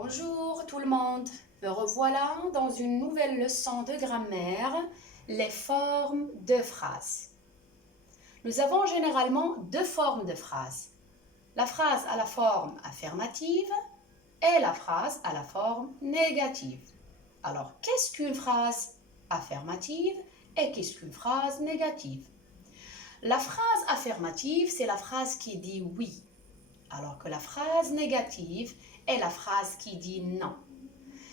Bonjour tout le monde, me revoilà dans une nouvelle leçon de grammaire, les formes de phrases. Nous avons généralement deux formes de phrases, la phrase à la forme affirmative et la phrase à la forme négative. Alors, qu'est-ce qu'une phrase affirmative et qu'est-ce qu'une phrase négative? La phrase affirmative, c'est la phrase qui dit oui, alors que la phrase négative est la phrase qui dit non.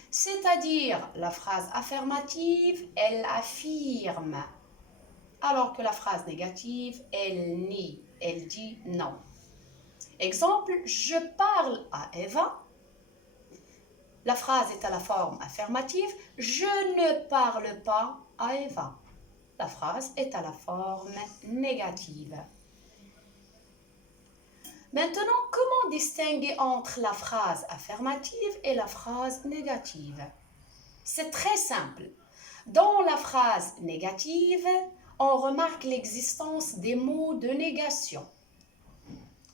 C'est-à-dire, la phrase affirmative, elle affirme, alors que la phrase négative, elle nie, elle dit non. Exemple, je parle à Eva. La phrase est à la forme affirmative, je ne parle pas à Eva. La phrase est à la forme négative. Maintenant, comment distinguer entre la phrase affirmative et la phrase négative? C'est très simple. Dans la phrase négative, on remarque l'existence des mots de négation,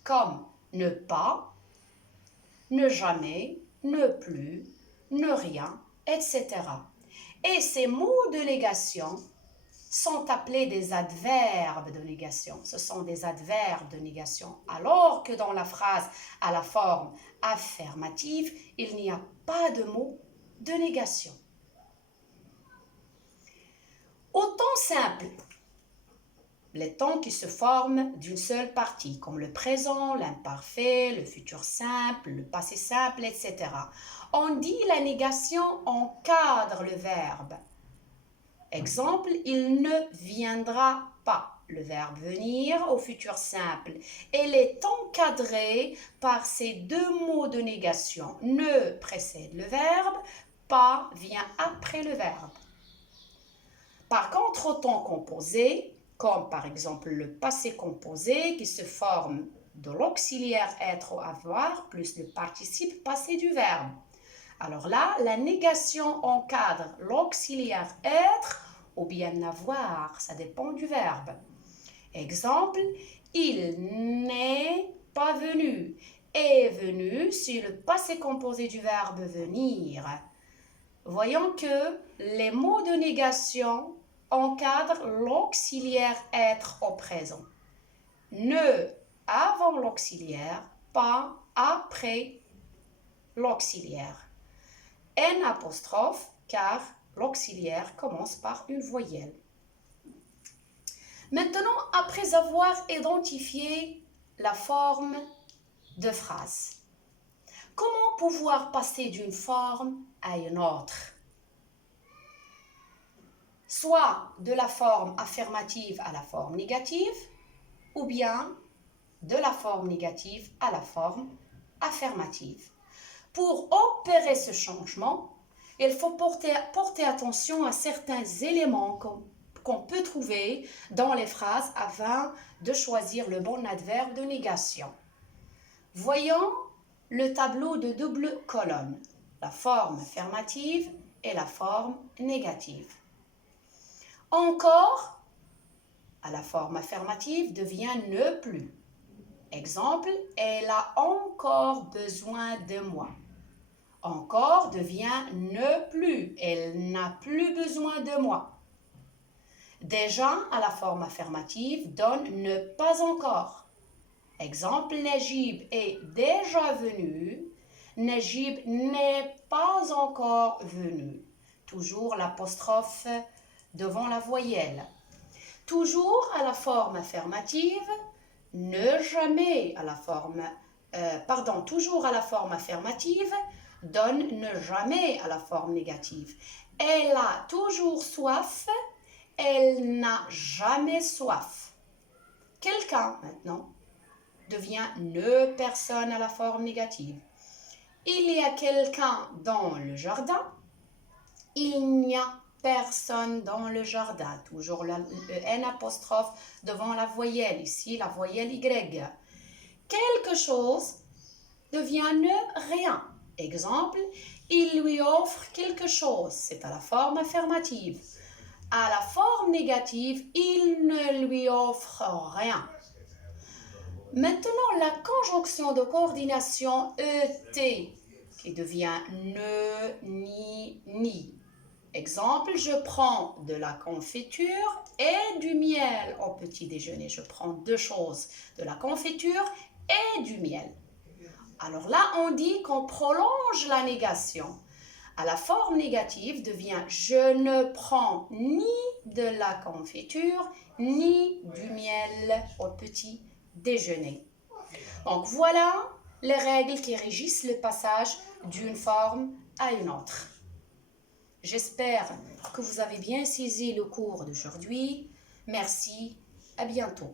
comme ne pas, ne jamais, ne plus, ne rien, etc. Et ces mots de négation sont appelés des adverbes de négation. Ce sont des adverbes de négation. Alors que dans la phrase à la forme affirmative, il n'y a pas de mot de négation. Au temps simple, les temps qui se forment d'une seule partie, comme le présent, l'imparfait, le futur simple, le passé simple, etc. On dit la négation encadre le verbe. Exemple, il ne viendra pas. Le verbe venir au futur simple. Elle est encadrée par ces deux mots de négation. Ne précède le verbe, pas vient après le verbe. Par contre, au temps composé, comme par exemple le passé composé qui se forme de l'auxiliaire être ou avoir plus le participe passé du verbe. Alors là, la négation encadre l'auxiliaire être ou bien avoir, ça dépend du verbe. Exemple, il n'est pas venu. Est venu, c'est le passé composé du verbe venir. Voyons que les mots de négation encadrent l'auxiliaire être au présent. Ne avant l'auxiliaire, pas après l'auxiliaire. N apostrophe, car l'auxiliaire commence par une voyelle. Maintenant, après avoir identifié la forme de phrase, comment pouvoir passer d'une forme à une autre? Soit de la forme affirmative à la forme négative, ou bien de la forme négative à la forme affirmative. Pour opérer ce changement, il faut porter attention à certains éléments qu'on peut trouver dans les phrases afin de choisir le bon adverbe de négation. Voyons le tableau de double colonne, la forme affirmative et la forme négative. Encore, à la forme affirmative devient ne plus. Exemple, elle a encore besoin de moi. Encore devient ne plus. Elle n'a plus besoin de moi. Déjà, à la forme affirmative, donne ne pas encore. Exemple, Najib est déjà venu. Najib n'est pas encore venu. Toujours l'apostrophe devant la voyelle. Toujours à la forme affirmative, ne jamais à la forme, toujours à la forme affirmative, donne ne jamais à la forme négative. Elle a toujours soif, elle n'a jamais soif. Quelqu'un, maintenant, devient ne personne à la forme négative. Il y a quelqu'un dans le jardin, il n'y a personne dans le jardin. Toujours le N apostrophe devant la voyelle, ici la voyelle Y. Quelque chose devient ne rien. Exemple, il lui offre quelque chose. C'est à la forme affirmative. À la forme négative, il ne lui offre rien. Maintenant, la conjonction de coordination ET qui devient ne, ni. Exemple, je prends de la confiture et du miel au petit déjeuner. Je prends deux choses, de la confiture et du miel. Alors là, on dit qu'on prolonge la négation. À la forme négative devient je ne prends ni de la confiture ni du miel au petit déjeuner. Donc voilà les règles qui régissent le passage d'une forme à une autre. J'espère que vous avez bien saisi le cours d'aujourd'hui. Merci, à bientôt.